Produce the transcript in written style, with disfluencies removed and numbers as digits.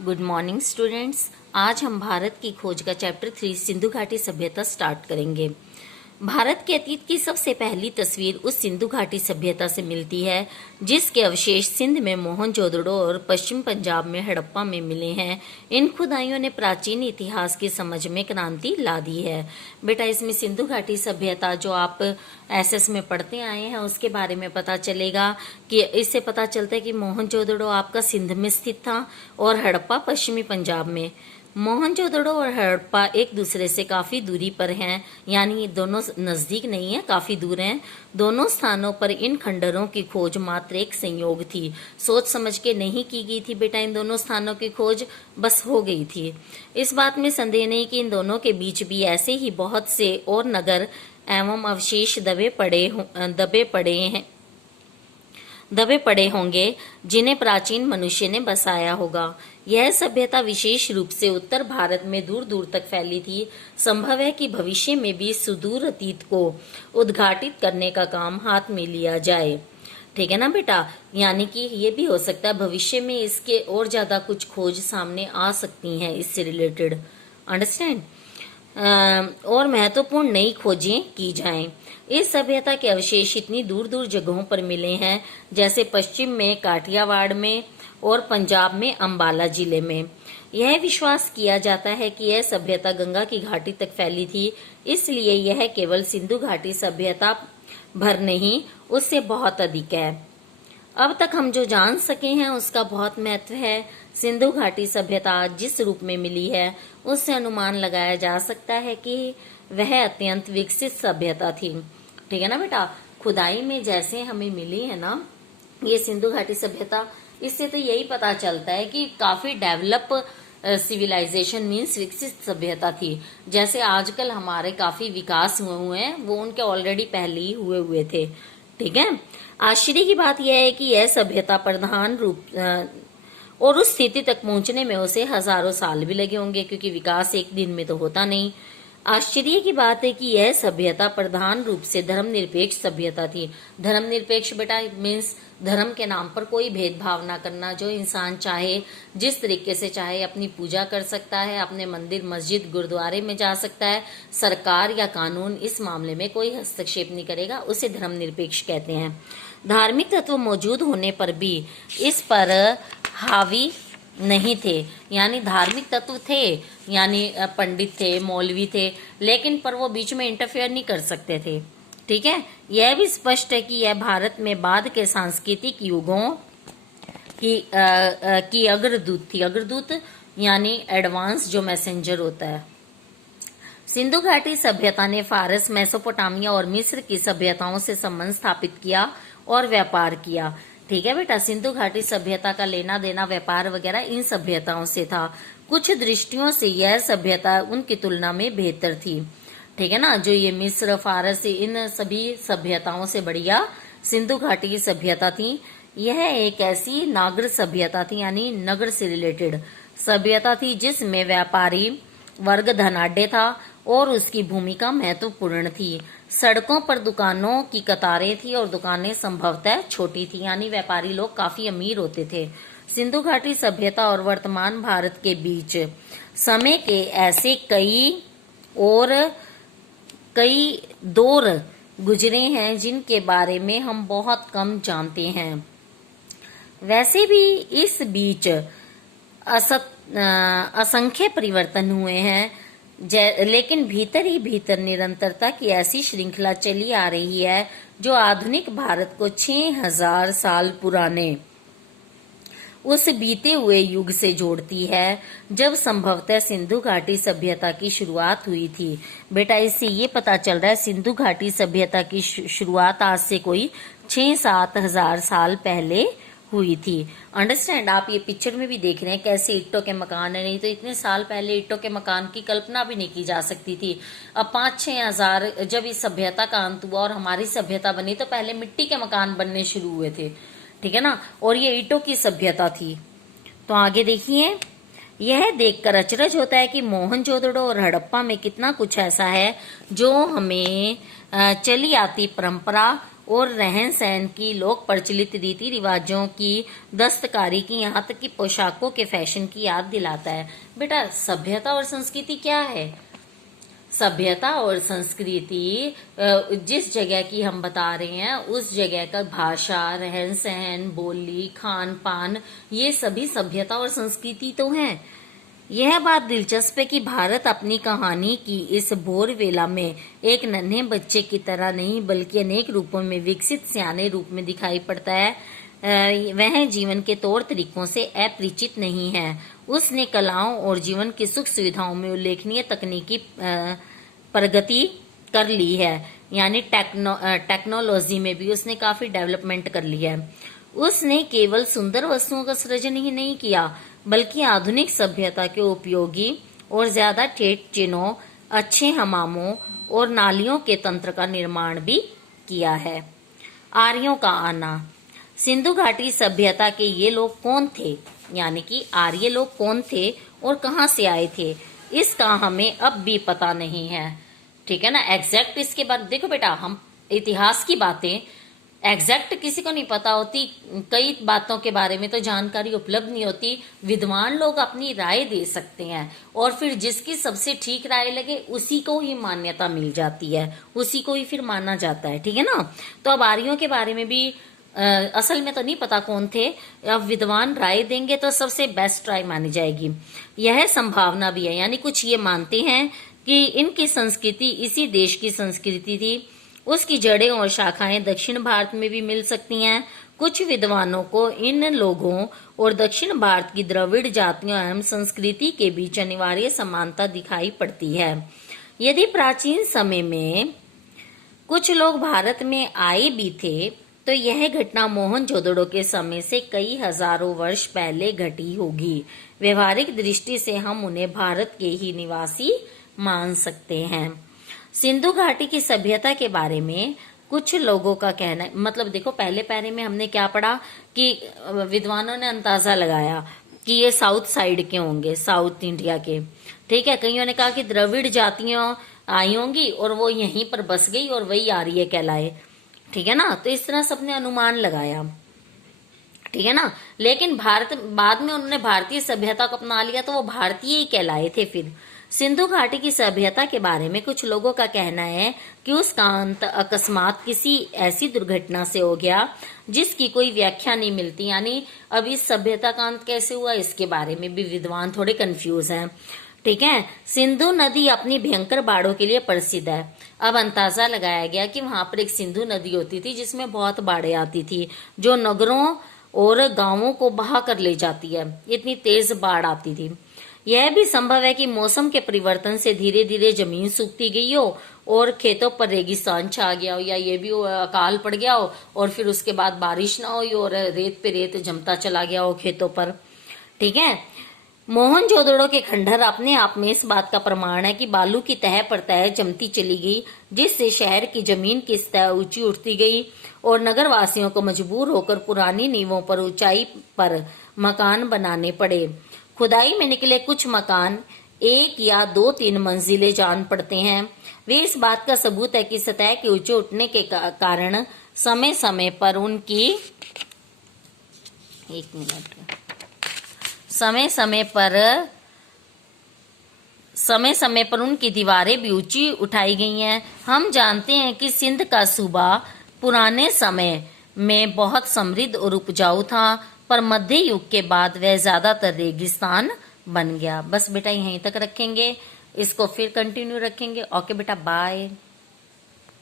Good morning students. आज हम भारत की खोज का चैप्टर 3 सिंधु घाटी सभ्यता स्टार्ट करेंगे। भारत के अतीत की सबसे पहली तस्वीर उस सिंधु घाटी सभ्यता से मिलती है जिसके अवशेष सिंध में मोहनजोदड़ो और पश्चिम पंजाब में हड़प्पा में मिले हैं। इन खुदाइयों ने प्राचीन इतिहास की समझ में क्रांति ला दी है। बेटा, इसमें सिंधु घाटी सभ्यता जो आप एसएस में पढ़ते आए हैं उसके बारे में पता चलेगा कि इससे पता चलता है कि मोहनजोदड़ो आपका सिंध में स्थित था और हड़प्पा पश्चिमी पंजाब में। मोहनजोदड़ो और हड़प्पा एक दूसरे से काफी दूरी पर हैं, यानी दोनों नजदीक नहीं है, काफी दूर हैं। दोनों स्थानों पर इन खंडरों की खोज मात्र एक संयोग थी, सोच समझ के नहीं की गई थी बेटा। इन दोनों स्थानों की खोज बस हो गई थी। इस बात में संदेह नहीं कि इन दोनों के बीच भी ऐसे ही बहुत से और नगर एवं अवशेष दबे पड़े होंगे जिन्हें प्राचीन मनुष्य ने बसाया होगा। यह सभ्यता विशेष रूप से उत्तर भारत में दूर दूर तक फैली थी। संभव है कि भविष्य में भी सुदूर अतीत को उद्घाटित करने का काम हाथ में लिया जाए। ठीक है ना बेटा, यानी कि ये भी हो सकता है भविष्य में इसके और ज्यादा कुछ खोज सामने आ सकती हैं इससे रिलेटेड। अंडरस्टैंड? और महत्वपूर्ण नई खोजें की जाएं। इस सभ्यता के अवशेष इतनी दूर दूर जगहों पर मिले हैं, जैसे पश्चिम में काठियावाड़ में और पंजाब में अंबाला जिले में। यह विश्वास किया जाता है कि यह सभ्यता गंगा की घाटी तक फैली थी, इसलिए यह केवल सिंधु घाटी सभ्यता भर नहीं, उससे बहुत अधिक है। अब तक हम जो जान सके हैं उसका बहुत महत्व है। सिंधु घाटी सभ्यता आज जिस रूप में मिली है उससे अनुमान लगाया जा सकता है कि वह अत्यंत विकसित सभ्यता थी। ठीक है ना बेटा, खुदाई में जैसे हमें मिली है ना ये सिंधु घाटी सभ्यता, इससे तो यही पता चलता है कि काफी डेवलप सिविलाइजेशन मीन्स विकसित सभ्यता थी। जैसे आजकल हमारे काफी विकास हुए हैं वो उनके ऑलरेडी पहले ही हुए थे। ठीक है। आश्चर्य की बात यह है कि यह सभ्यता प्रधान रूप और उस स्थिति तक पहुंचने में उसे हजारों साल भी लगे होंगे, क्योंकि विकास एक दिन में तो होता नहीं। आश्चर्य की बात है कि यह सभ्यता प्रधान रूप से धर्मनिरपेक्ष सभ्यता थी। धर्मनिरपेक्ष बेटा मीन्स धर्म के नाम पर कोई भेदभाव ना करना। जो इंसान चाहे जिस तरीके से चाहे अपनी पूजा कर सकता है, अपने मंदिर मस्जिद गुरुद्वारे में जा सकता है। सरकार या कानून इस मामले में कोई हस्तक्षेप नहीं करेगा, उसे धर्मनिरपेक्ष कहते हैं। धार्मिक तत्व मौजूद होने पर भी इस पर हावी नहीं थे, यानी धार्मिक तत्व थे, यानी पंडित थे, मौलवी थे, लेकिन पर वो बीच में इंटरफेयर नहीं कर सकते थे। ठीक है। यह भी स्पष्ट है कि यह भारत में बाद के सांस्कृतिक युगों की अग्रदूत थी। अग्रदूत यानी एडवांस जो मैसेंजर होता है। सिंधु घाटी सभ्यता ने फारस, मेसोपोटामिया और मिस्र की सभ्यताओं से संबंध स्थापित किया और व्यापार किया। ठीक है बेटा, सिंधु घाटी सभ्यता का लेना देना व्यापार वगैरह इन सभ्यताओं से था। कुछ दृष्टियों से यह सभ्यता उनकी तुलना में बेहतर थी। ठीक है ना, जो ये मिस्र फारस इन सभी सभ्यताओं से बढ़िया सिंधु घाटी की सभ्यता थी। यह एक ऐसी नागर सभ्यता थी, यानी नगर से रिलेटेड सभ्यता थी जिसमें व्यापारी वर्ग धनाढ्य था और उसकी भूमिका महत्वपूर्ण थी। सड़कों पर दुकानों की कतारें थी और दुकानें संभवतः छोटी थी, यानी व्यापारी लोग काफी अमीर होते थे। सिंधु घाटी सभ्यता और वर्तमान भारत के बीच समय के ऐसे कई दौर गुजरे हैं जिनके बारे में हम बहुत कम जानते हैं। वैसे भी इस बीच असंख्य परिवर्तन हुए हैं, लेकिन भीतर ही भीतर निरंतरता की ऐसी श्रृंखला चली आ रही है जो आधुनिक भारत को 6000 साल पुराने उस बीते हुए युग से जोड़ती है जब संभवतः सिंधु घाटी सभ्यता की शुरुआत हुई थी। बेटा, इससे ये पता चल रहा है सिंधु घाटी सभ्यता की शुरुआत आज से कोई 6-7 हजार साल पहले हुई थी। अंडरस्टैंड? आप ये पिक्चर में भी देख रहे हैं कैसे ईंटों के मकान है, नहीं तो इतने साल पहले ईंटों के मकान की कल्पना भी नहीं की जा सकती थी। अब 5-6 हजार जब इस सभ्यता का अंत हुआ और हमारी सभ्यता बनी तो पहले मिट्टी के मकान बनने शुरू हुए थे। ठीक है ना, और ये ईंटों की सभ्यता थी। तो आगे देखिए, यह देखकर अचरज होता है कि मोहनजोदड़ो और हड़प्पा में कितना कुछ ऐसा है जो हमें चली आती परंपरा और रहन सहन की, लोक प्रचलित रीति रिवाजों की, दस्तकारी की, यहाँ तक कि पोशाकों के फैशन की याद दिलाता है। बेटा सभ्यता और संस्कृति क्या है? सभ्यता और संस्कृति जिस जगह की हम बता रहे हैं उस जगह का भाषा, रहन सहन, बोली, खान पान, ये सभी सभ्यता और संस्कृति तो हैं। यह बात दिलचस्प है कि भारत अपनी कहानी की इस बोरवेला में एक नन्हे बच्चे की तरह नहीं बल्कि अनेक रूपों में विकसित सियाने रूप में दिखाई पड़ता है। वह जीवन के तौर तरीकों से अपरिचित नहीं है। उसने कलाओं और जीवन की सुख सुविधाओं में उल्लेखनीय तकनीकी प्रगति कर ली है, यानी टेक्नोलॉजी में भी उसने काफी डेवलपमेंट कर लिया है। उसने केवल सुंदर वस्तुओं का सृजन ही नहीं किया बल्कि आधुनिक सभ्यता के उपयोगी और ज्यादा ठेठ चिन्हों, अच्छे हमामों और नालियों के तंत्र का निर्माण भी किया है। आर्यों का आना। सिंधु घाटी सभ्यता के ये लोग कौन थे, यानी कि आर्य लोग कौन थे और कहां से आए थे, इसका हमें अब भी पता नहीं है। ठीक है ना, एग्जैक्ट इसके बाद देखो बेटा, हम इतिहास की बातें एग्जैक्ट किसी को नहीं पता होती, कई बातों के बारे में तो जानकारी उपलब्ध नहीं होती। विद्वान लोग अपनी राय दे सकते हैं और फिर जिसकी सबसे ठीक राय लगे उसी को ही मान्यता मिल जाती है, उसी को ही फिर माना जाता है। ठीक है ना, तो अब आर्यों के बारे में भी असल में तो नहीं पता कौन थे, अब विद्वान राय देंगे तो सबसे बेस्ट राय मानी जाएगी। यह संभावना भी है, यानी कुछ ये मानते हैं कि इनकी संस्कृति इसी देश की संस्कृति थी, उसकी जड़ें और शाखाएं दक्षिण भारत में भी मिल सकती हैं। कुछ विद्वानों को इन लोगों और दक्षिण भारत की द्रविड़ जातियों एवं संस्कृति के बीच अनिवार्य समानता दिखाई पड़ती है। यदि प्राचीन समय में कुछ लोग भारत में आए भी थे तो यह घटना मोहनजोदड़ो के समय से कई हजारों वर्ष पहले घटी होगी। व्यवहारिक दृष्टि से हम उन्हें भारत के ही निवासी मान सकते हैं। सिंधु घाटी की सभ्यता के बारे में कुछ लोगों का कहना है, मतलब देखो पहले पैरे में हमने क्या पढ़ा कि विद्वानों ने अंदाजा लगाया कि ये साउथ साइड के होंगे, साउथ इंडिया के। ठीक है, कईयों ने कहा कि द्रविड़ जातियां आई होंगी और वो यहीं पर बस गई और वही आर्य कहलाए। ठीक है ना, तो इस तरह सबने अनुमान लगाया। ठीक है ना, लेकिन भारत बाद में उन्होंने भारतीय सभ्यता को अपना लिया तो वो भारतीय ही कहलाए थे। फिर सिंधु घाटी की सभ्यता के बारे में कुछ लोगों का कहना है कि उसका अंत अकस्मात किसी ऐसी दुर्घटना से हो गया जिसकी कोई व्याख्या नहीं मिलती, यानी अब इस सभ्यता का अंत कैसे हुआ इसके बारे में भी विद्वान थोड़े कंफ्यूज हैं। ठीक है, सिंधु नदी अपनी भयंकर बाढ़ों के लिए प्रसिद्ध है। अब अंदाजा लगाया गया कि वहां पर एक सिंधु नदी होती थी जिसमें बहुत बाढ़ें आती थी, जो नगरों और गांवों को बहा कर ले जाती है, इतनी तेज बाढ़ आती थी। यह भी संभव है कि मौसम के परिवर्तन से धीरे धीरे जमीन सूखती गई हो और खेतों पर रेगिस्तान छा गया हो, या ये भी अकाल पड़ गया हो और फिर उसके बाद बारिश ना हुई और रेत पे रेत जमता चला गया हो खेतों पर। ठीक है, मोहनजोदड़ो के खंडहर अपने आप में इस बात का प्रमाण है कि बालू की तह पर तह जमती चली गई, जिससे शहर की जमीन की सतह ऊंची उठती गई और नगरवासियों को मजबूर होकर पुरानी नींवों पर ऊंचाई पर मकान बनाने पड़े। खुदाई में निकले कुछ मकान 1 या 2-3 मंजिलें जान पड़ते हैं। वे इस बात का सबूत है कि सतह के ऊंचे उठने के कारण समय समय पर उनकी समय समय पर उनकी दीवारें भी ऊंची उठाई गई हैं। हम जानते हैं कि सिंध का सूबा पुराने समय में बहुत समृद्ध और उपजाऊ था, पर मध्य युग के बाद वह ज्यादातर रेगिस्तान बन गया। बस बेटा यहीं तक रखेंगे, इसको फिर कंटिन्यू रखेंगे। ओके बेटा, बाय।